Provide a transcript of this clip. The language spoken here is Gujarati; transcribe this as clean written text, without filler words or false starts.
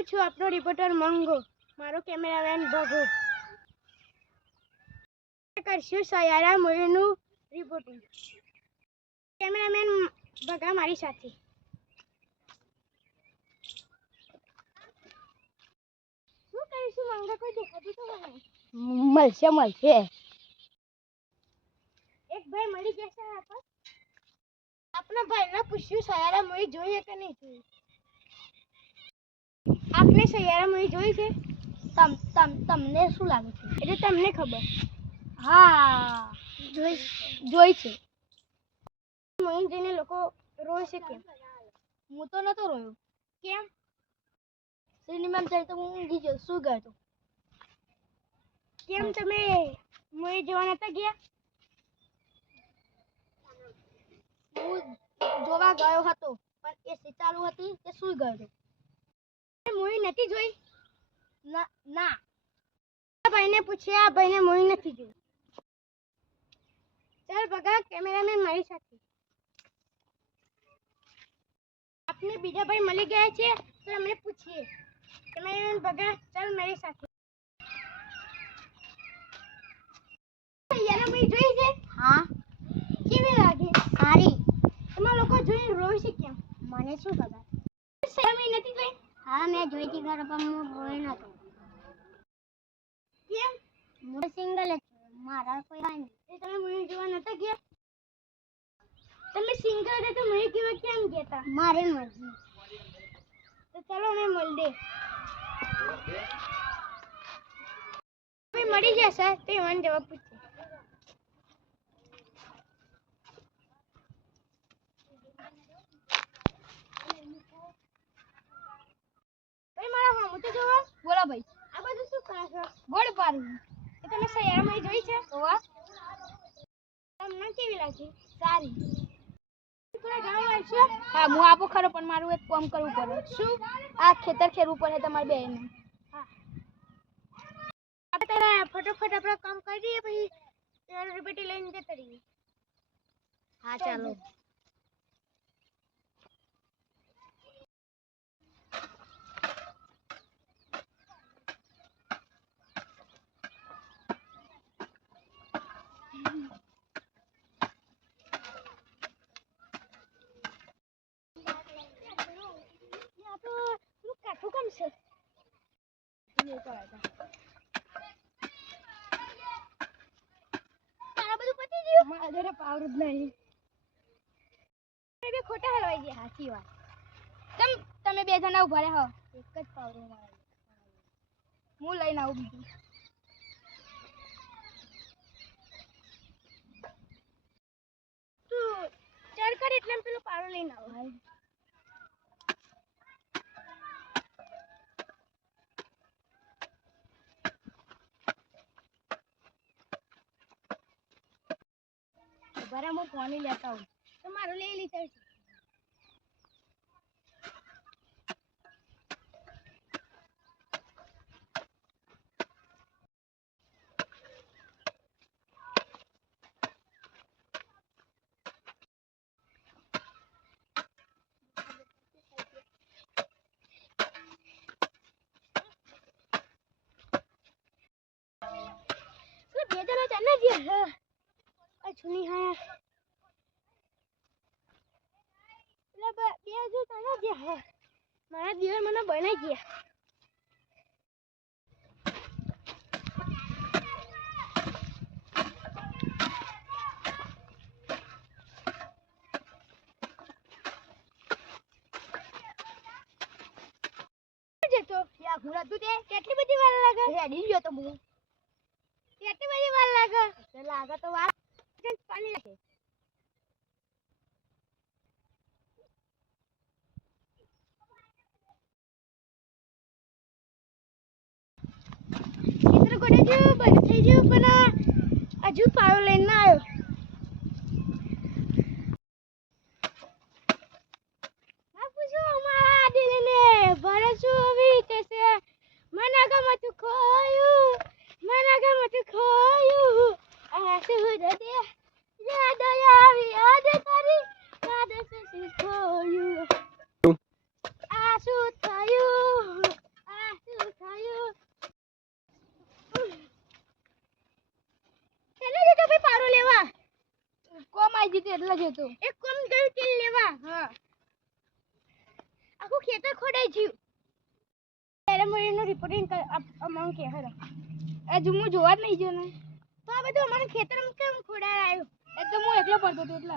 હું છું આપનો રિપોર્ટર મંગો, મારો કેમેરામેન ભગો. કરશું સયારા મૂવીનું રિપોર્ટિંગ. કેમેરામેન ભગા મારી સાથે. શું કરીશું મંગા? કોઈ દેખાતું તો નહીં. મળશે એક ભાઈ મળી ગયા છે આપણા ભાઈને પૂછ્યું સયારા મૂવી જોઈએ કે નહીં જોઈ. આપને સયારા મૂવી જોઈ છે? તમને શું લાગે છે? એટલે તમને ખબર? હા, જોઈ છે. મૂવી જોઈને લોકો રોય છે કેમ? હું તો નતો રોયો. કેમ? સિનેમામાં જઈ તો હું ઊંઘી ગયો, શું ગયો તો. કેમ તમે મૂવી જોવા નતા ગયા? હું જોવા ગયો હતો પણ એસી ચાલુ હતી તે સુઈ ગયો હતો. મૂવી નથી જોઈ? ના. ભાઈને પૂછ્યા, આ ભાઈને મૂવી નથી જોઈ. ચાલ ભગા, કેમેરામેન મારી સાથે. આપને બીજા ભાઈ મળી ગયા છે તો અમે પૂછીએ. કેમેરામેન ભગા, ચાલ મારી સાથે. સયારા મૂવી જોઈ છે? હા. કેવી લાગી? સારી. તમારા લોકો જોઈને રોય છે કેમ? મને શું ખબર? સયારા મૂવી નથી જોઈ? હા, મેં જોઈ હતી ઘર પણ હું રોયો નતો. કેમ? હું સિંગલ જ છું, મારા કોઈ ભાઈ નહીં. તમે મૂવી જોવા નતા ગયા? તમે સિંગલ હતા તો મૂવી જોવા કેમ ગયા હતા? મારી મરજી. તો ચાલો અમે મળીએ. કોઈ મળી જશે તો મને જવાબ પૂછે. ભાઈ મારા હમું તો જોવો. બોલો ભાઈ. આ બધું શું કરો છો? ગોળ પાડું. એ તમે સયારા મૂવી જોઈ છે? ઓવા. તમને કેવી લાગી? સારી. થોડા ગામ આવશો? હા, હું આપો ખરો પણ મારું એક કામ કરવું પડે. શું? આ ખેતર ખેરવું પડે તમારે બેન. હા. આપણે તારા ફટોફટ આપણે કામ કરી દઈએ પછી રિપીટ લઈને જતા રહીએ. હા, ચાલો. કાઠું કેમ છે? તારા બધું પતી ગયું? મારા જોડે પાવર જ નહીં. બે ખોટા હલવાઈ ગયા. સાચી વાત. તમે બે જણા ઉભા રહો. એક જ પાવર મારે. હું લઈને આવું બીજું. તું ચાર કર એટલે પેલો પારો લઈને આવો. બરાબર, હું પાણી લેતા આવું. તો મારું લઈ લીધું છે. બે જણા ચાલે છે. આ છુની હા. બે હજુ ચાલે છે. મારા દિવસ મને બનાવી ગયા. જતો યા ઘોડા તું તે કેટલી બધી વાર લાગે? રેડી ગયો તો હું. કેટલી બધી વાર લાગે? લાગે તો વાર. પાણી લાગે. ખેતર ગોડે જેવું બધું થઈ ગયું પણ હજુ પારો લઈને ના આવ્યો. આવી જતી એટલે જ હતો. એક કોમ ગયું તેલ લેવા હા આખું ખેતર ખોડાઈ ગયું ત્યારે મને રિપોર્ટિંગ અમાઉન્ટ કે હરો હજુ હું જોવા જ નહીં ગયો ને. તો આ બધું અમારા ખેતરમાં કેમ ખોડાય આવ્યું એ તો હું એકલો પડતો હતો એટલે.